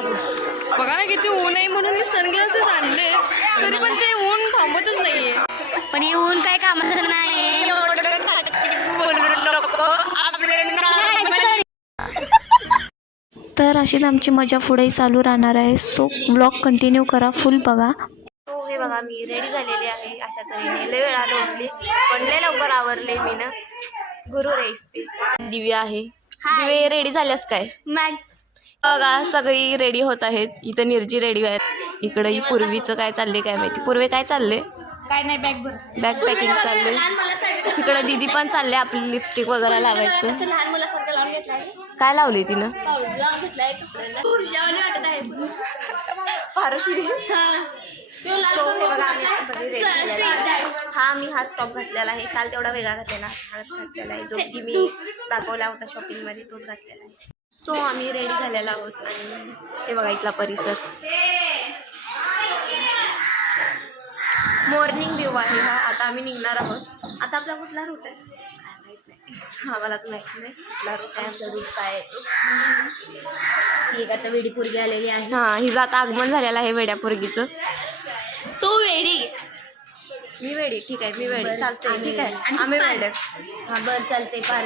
बघा ना किती ऊन आहे म्हणून मी सनग्लासेस आणले तरी पण ते ऊन थांबतच नाहीये. पण हे ऊन काय कामाचं नाही. तर अशीच आमची मजा पुढेही चालू राहणार आहे. सो ब्लॉग कंटिन्यू करा, फुल बघा. हो हे बघा मी रेडी झालेली आहे अशा तऱ्हेने. लय वेळा लोटली पण लय लवकर आवरले मी ना. गुरु रेसिपी दिव्या आहे. दिवे रेडी झाल्यास काय? बघा सगळी रेडी होत आहेत. इथं निर्जी रेडी आहेत. इकडं ही पूर्वीचं काय चाललंय काय माहिती. पूर्वी काय चाललंय? काय नाही बॅग पॅकिंग चाललंय. तिकडं दीदी पण चालले आपली लिपस्टिक वगैरे लावायचं. लहान मुलासारखं लावून घेतलाय. काय लावले तिनं? घेतलाय पुरुषावानी वाटत आहे. हा मी हाच टॉप घातलेला आहे. काल तेवढा वेगळा घातलेला हाच घातलेला आहे जो की मी दाखवला होता शॉपिंग मध्ये, तोच घातलेला आहे. सो आम्ही रेडी झालेला आहोत आणि हे बघा इथला परिसर. मॉर्निंग व्ह्यू आहे हा. आता आम्ही निघणार आहोत. आता आपला कुठला रूट आहे हा मलाच माहिती नाही. कुठला रूट आहे आमचा, रूट काय आहे तो. एक आता वेडी पोरगी आलेली आहे. हा हिचं आता आगमन झालेलं आहे वेड्या पोरगीचं. तो वेडी मी वेडी. ठीक आहे मी वेडी चालते. ठीक आहे आम्ही वेड्या. हा बरं चालते. पार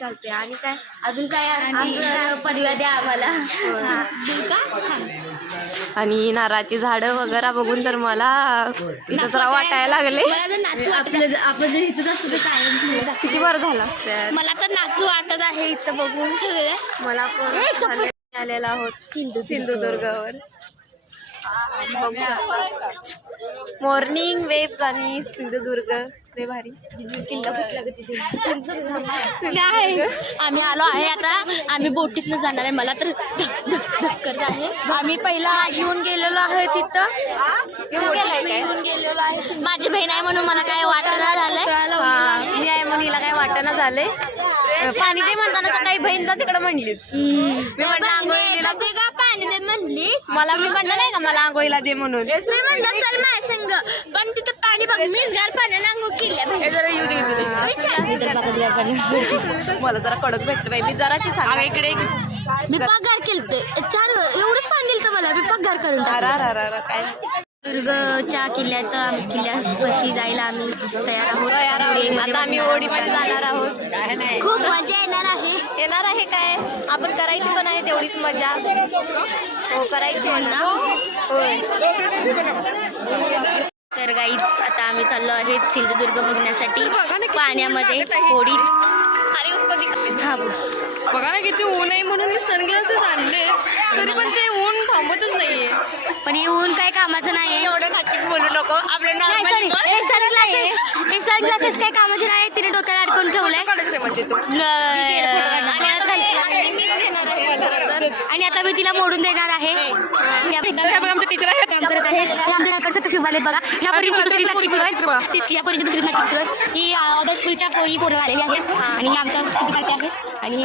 चालते. आणि काय अजून काय असं पदव्या द्या आम्हाला. आणि नारळाची झाडं वगैरे बघून तर मला इथं जरा वाटायला लागले. आपण जर इथंच असतो तर काय किती बरं झालं असतं. मला तर नाचू वाटत आहे इथं बघून सगळे. मला पण आलेला आहोत सिंधुदुर्गावर. मॉर्निंग वेव्स आणि सिंधुदुर्ग लय भारी. किल्ला कुठला तिथे आम्ही आलो आहे. आता आम्ही बोटीतनं जाणार आहे. मला तर धक करत आहे. आम्ही पहिला येऊन गेलेलो आहे तिथं. येऊन गेलेलो आहे. माझी बहीण आहे म्हणून मला काय वाटणार झालंय. मी आहे म्हणून हिला काय वाटणं झालंय. पाणी दे म्हणताना काही बहीणचा तिकडे म्हणलीस. मी म्हणलं आंघोळीला पाणी दे म्हणलीस. मला मी म्हणलं नाही का मला आंघोळीला दे म्हणून. मी म्हणलं चल माझ्या संग. पण तिथं पाणी बघ मीच गार पाण्याने आंघोळ केल्या. मला जरा कडक भेटलं बाई. मी जराची सांगा इकडे. मी पगार केलते 4 एवढंच पाणी दिलं मला. मी पगार करून काय दुर्गच्या किल्ल्यापाशी जायला आम्ही तयार आहोत. आता आम्ही ओढीमध्ये जाणार आहोत. खूप मजा येणार आहे काय. आपण करायची पण आहे तेवढीच मजा. हो करायची ना. तर गाईज आता आम्ही चाललो आहे सिंधुदुर्ग बघण्यासाठी. पाण्यामध्ये होडीत. अरे उसको हा बघा ना किती ऊन आहे म्हणून मी सनग्लासेस आणले तरी पण ते ऊन थांबतच नाहीये. पण हे ऊन काय कामाचं नाही. एवढं नाटक बोलू नको. आपलं सनग्लासेस काय कामाचे नाही. तिने डोक्याला अडकून ठेवलंय. आणि आता मी तिला मोडून देणार आहे. आमचे टीचर आहेत काम करत आहेत. आमच्याकडचं कशी झाले बघा. या पोरींची दुसरी नाटक सुरू आहे. या पोरींची दुसरी नाटक सुरू आहे. ही अदर स्कूलच्या पोरं आलेली आहेत आणि ही आमच्या स्कूलसाठी आहेत. आणि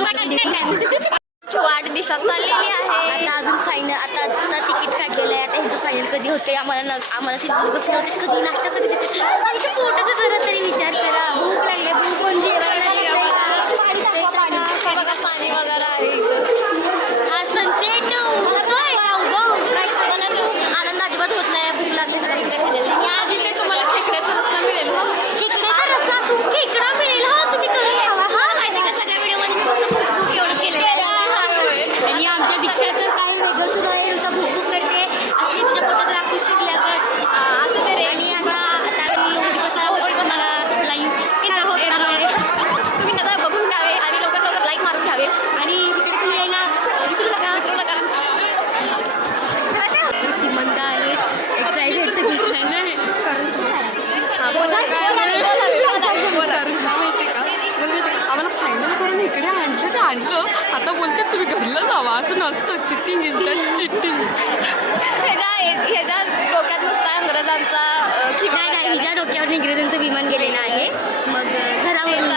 वाढदिवसात चाललेली आहे. आता अजून फायनल आता तिकीट काढलेलं आहे. आता ह्याचं फायनल कधी होते. आम्हाला सिंधुदुर्ग फिरवण्यात कधी नाश्ता कधी देते. आमच्या पोटाचा जरा तरी विचार करा. भूक लागले. भूक कोण जेवायला बघा पाणी वगैरे आहे. हा सनसेट होतोय का उभं होतोय. मला आनंद अजिबात होत नाही. भूक लागली सगळं काय झालेलं. तिथे तुम्हाला खेकड्याचा रस्ता मिळेल. खेकड्याचा रस्सा खेकडा मिळेल. हा तुम्ही करून खावा. हा माहिती का सगळ्या व्हिडिओमध्ये मी फक्त भूक एवढं केलेलं आहे. आणि आमच्या दीक्षाचं काय वेगळं सुरू आहे. नुसतं भूक करते असं तिच्या पोटात राखू शिकल्यावर असं ते रे. आणि आता मी एवढी बसणार मला लाईव्ह येणार आहे. तुम्ही नजर बघून घ्यावे आणि लवकर लाईक मारून घ्यावे. आणि तिकडे तुम्ही यायला विसरू नका. ती मंद आहे. एक्सायटेड माहिती का आम्हाला फायनल करून इकडे आणलं. आता बोलते तुम्ही घरला जावा. असं नसतं. Cheating is the cheating. ह्याच्या डोक्यात नुसता इंग्रजांचा हिच्या डोक्यावर इंग्रजांचं विमान गेलेलं आहे. मग घरावरून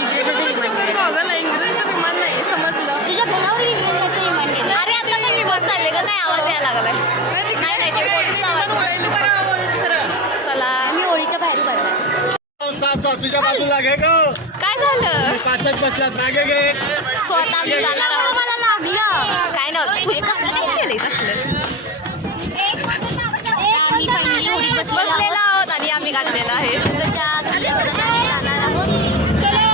इंग्रजांचं विमान गॉगल इंग्रजीचं विमान नाही समजलं. तुझ्या घरावर इंग्रजांचं विमान गेलं. अरे आता पण मी बस चालले का काय आवाज यायला लागलाय. नाही सरळ चला मी ओळीच्या बाहेर बरोबर तुझ्या बाजूला घे ग. काय झालं पाचच बसल्यात मागे घे. स्वतः आम्ही जाणार आहोत. मला लागलं काय नव्हतं तुझे कसलं काय केलंय तसलं आम्ही फायनली होडीत बसलेला आहोत आणि आम्ही घातलेला आहे जाणार आहोत. चलो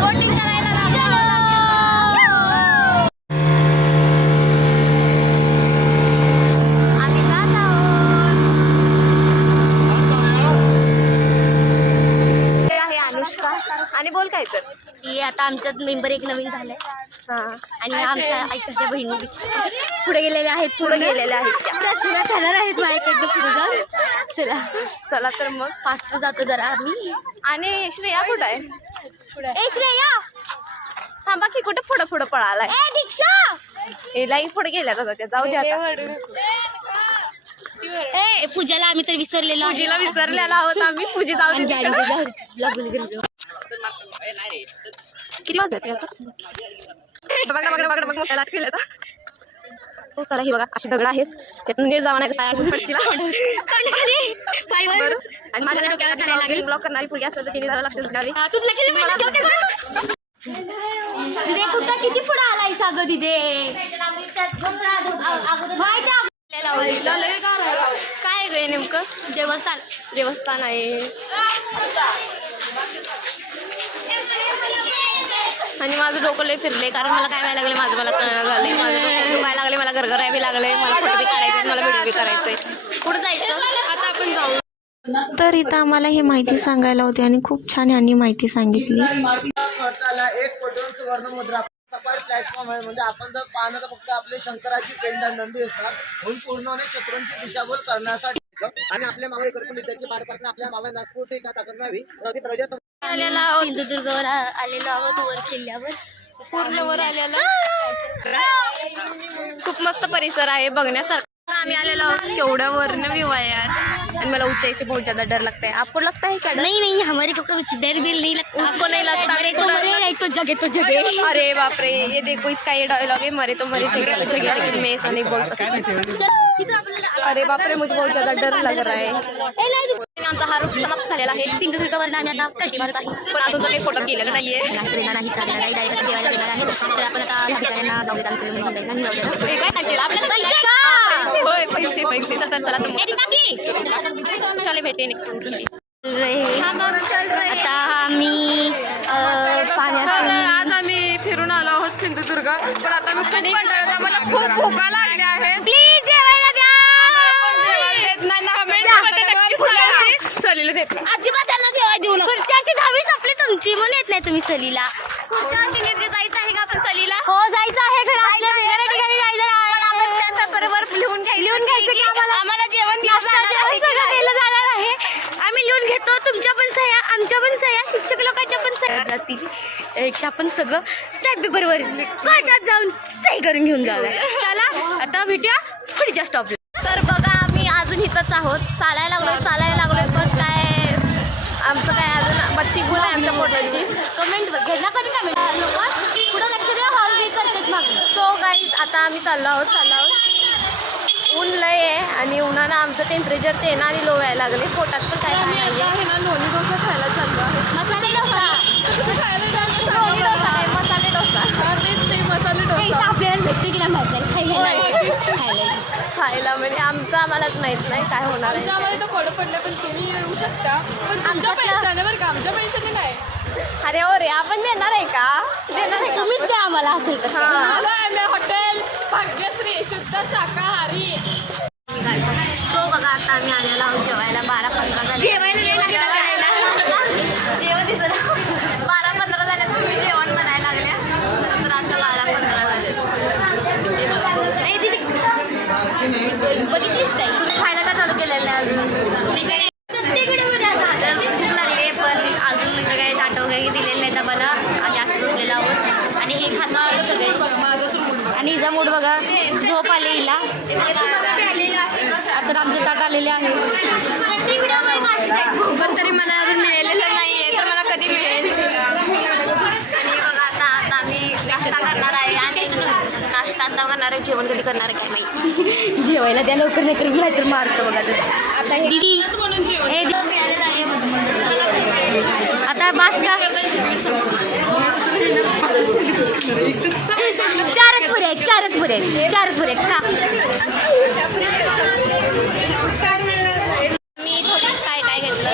बोटिंग करायला आम्ही जात आहोत. हे आहे अनुष्का आणि बोल काय तर ही आता आमच्यात मेंबर एक नवीन झालाय हा आणि आमच्या आईच्या बहिणी पुढे गेलेल्या आहेत पुढे गेलेल्या आहेत त्या. रक्षणा खाणार आहेत माझ्याकडनं पुढे जाऊन. चला चला तर मग फास्ट जातो जरा आम्ही. आणि श्रेया कुठं आहे ए श्रेया थांबा की कुठं पुढं पुढं पळालाय ए दीक्षा हिलाही पुढे गेल्या जातात त्या जाऊ द्या आता. ए पूजाला आम्ही तर विसरलेलो आहे. पूजीला विसरलेला आहोत आम्ही पूजी जाऊ आणि दे गाडी तिकडं. लागून गेलो. किती वाजले आता बघा बघा बघा बघ मोठ्या लाट केल्या आता. सो चला ही बघा अशी दगड आहेत त्यातून नीट जावा नाही पाय अडकून पडशील. पायवर आणि माझ्या डोक्याला करायला लागेल. ब्लॉक करणारी पुढे असेल तर तिने जरा लक्ष द्यावे. तूच लक्ष दे मला. तिथे कुठं किती पुढे आलाय सागं तिथे काय ग नेमकं देवस्थान देवस्थान आहे आणि माझं डोकं लय फिरले कारण मला काय व्हायला लागले माझं मला कळणार झालंय माझं डोकं दुखायला लागले मला गरगरावी लागले मला फोटो बी काढायचे मला व्हिडिओ बी करायचंय पुढे जायचं आता आपण जाऊ. तर इथं आम्हाला हे माहिती सांगायला होती आणि खूप छान यांनी माहिती सांगितली. खर्चाला एक कोटीवर सुवर्ण मुद्रा सफारी प्लॅटफॉर्म आहे. म्हणजे आपण जर पाहणं तर फक्त आपले शंकराची पेंड नंदी असतात म्हणून पूर्णपणे शत्रूंची दिशाभूल करण्यासाठी आणि आपल्या मावळे करपून त्याची पार करणे आपल्या मावळ्यांना स्फूर्ती का करावी आलेला आहोत सिंधुदुर्गावर आलेलो आहोत वर किल्ल्यावर. पूर्ण वर आलेला खूप मस्त परिसर आहे बघण्यासारखा. आम्ही आलेलो आहोत केवढं वर्ण व्यू आहे यार आणि मला ऊंचाई से बहुत ज्यादा डर लगता है. आपको लगता है क्या डर? नहीं हमारे को कुछ डर बिल नहीं लगता. उसको नहीं लगता. मरे तो मरे नहीं तो जगे तो जगे. अरे बाप रे ये देखो इसका ये डायलॉग है मरे तो मरे जगे तो जगे लेकिन मैं ऐसा नहीं बोल सकती. अरे बाप रे मुझे बहुत ज्यादा डर लग रहा है. आमचा हा रूट समाप्त झालेला आहे. सिंधुदुर्गावर आम्ही आता कल्टी मारत आहे. पण अजून तर काही फोटोत गेलेलं नाहीये. नाही डायरेक्ट जेवायला गेणार आहे. तर आपण आता ह्या ठिकाणांना जाऊ देत आम्ही समजायचं आणि जाऊ देत. हे काय सांगतील आपल्याला पैसे का? होय पैसे पैसे चला तर मग चले भेटे नेक्स्ट आता आम्ही पाण्यात आज आम्ही फिरून आलो आहोत सिंधुदुर्ग पण आता मी खूप कंटाळले. आम्हाला खूप भूका लागल्या आहेत. प्लीज जेवायला द्या. अजिबात त्यांना जेवायला देऊ नका. पुढच्याची 10वी संपली तुमची म्हणून येत नाही तुम्ही सलीला. जायचं आहे का आपण सलीला हो जायचं आहे खरं आपल्या वेगळ्या ठिकाणी जायचं आहे. पेपरवर लिहून घ्यायचं की आम्हाला जेवण नाश्ता जेवण सगळं दिलं जाणार आहे. आम्ही लिहून घेतो तुमच्या पण सह्या आमच्या पण सह्या शिक्षक लोकांच्या पण सह्या जातील. यापेक्षा आपण सगळं स्टॅम्प पेपरवर कोर्टात जाऊन सही करून घेऊन जाऊया. चला आता भेटूया पुढच्या स्टॉपला. तर बघा आम्ही अजून इथंच आहोत चालायला लागलोय पण काय आमचं काय अजून बत्ती गुल आहे आमच्या फोटोची. कमेंट घेतला कधी कमेंट लोक पुढं लक्ष द्या हॉल बी करतात मागं. सो गाईज आता आम्ही चाललो आहोत ऊन लय आहे आणि उन्हानं आमचं टेम्परेचर ते ना आणि लो व्हायला लागले पोटात पण काय आम्ही आता आहे ना लोणी डोसा खायला चाललो आहे. मसाले डोसा लोणी डोसा आहे मसाले डोसा तेच ते मसाले इथं डोसा आपल्याला भेटतो की नाही माहिती खायला खायला म्हणजे आमचं आम्हालाच माहित नाही काय होणार आहे. आम्हाला तर कोडं पडलं पण तुम्ही येऊ शकता पण तुमच्या पैशाने बरं का आमच्या पैशाने नाही. अरे हो रे आपण देणार आहे का तुम्हीच द्या आम्हाला असेल तर. हां हॉटेल भाग्यश्री शुद्ध शाकाहारी. सो बघा आता आम्ही आलेलो आहोत जेवायला 12-15 झाले जेवायला जेवण दिसलं 12-15 झाले तुम्ही जेवण बनायला लागल्या तर आता 12-15 झाले. नाही दीदी बघितलीस काय तुम्ही खायला का चालू केलेलं आहे अजून प्रत्येक व्हिडिओमध्ये असं आता भूक लागले पण अजून काय ताटं वगैरे दिलेलं नाही आम्हाला आम्ही असं बसलेलो आहोत आणि हे खात आहोत सगळे. आणि हिचा मूड बघा झोप आली हिला. आता आमचं ताट आलेले आहे. प्रत्येक व्हिडिओ पण तरी मला अजून मिळालेलं नाहीये तर मला कधी मिळेल. आणि बघा आता आम्ही नाश्ता करणार आहे आणि नाश्ता आता करणार आहे, जेवण कधी करणार आहे काय माहिती. जेवायला द्या लवकर, नाही तर मारतो बघा तर. आता हे दीदी आता बास का चारच पुरे आहेत का मी थोडं काय घेतलं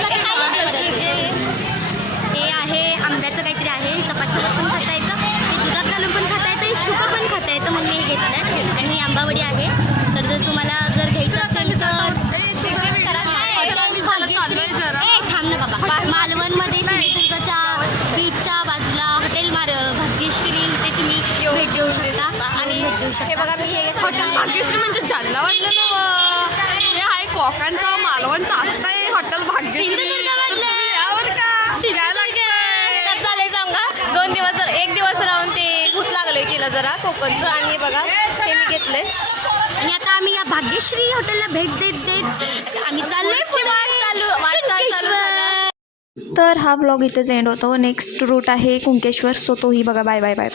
हे आहे आंब्याचं काहीतरी आहे, चपाती पण खाता येतं, हे दुधात घालून पण खाता येतं, हे सुकं पण खाता येतं म्हणून मी हे घेतलं. आणि ही आंबावडी आहे. तर जर तुम्हाला जर घ्यायचं असेल तर थांब ना बाबा, मालवणमध्ये सिंधुदुर्गच्या बीचच्या बाजूला हॉटेल भाग्यश्री ते तुम्ही भेट देऊ शकता. आणि हे बघा मी हे हॉटेल भाग्यश्री म्हणजे जालना वाटलं ना हे आहे कोकणचा मालवणचा असतं आहे हॉटेल भाग्यश्री. यावर का फिरायला चालेल सांगा 2 दिवस 1 दिवस राहून ते भूत लागले केलं जरा कोकणचं. आणि हे बघा हे मी घेतलंय. आणि आता आम्ही या भाग्यश्री हॉटेलला भेट देत आम्ही चाललोय तर हा व्लॉग इथेच एंड होतो. नेक्स्ट रूट आहे कुणकेश्वर. सो तोही बघा. Bye bye bye.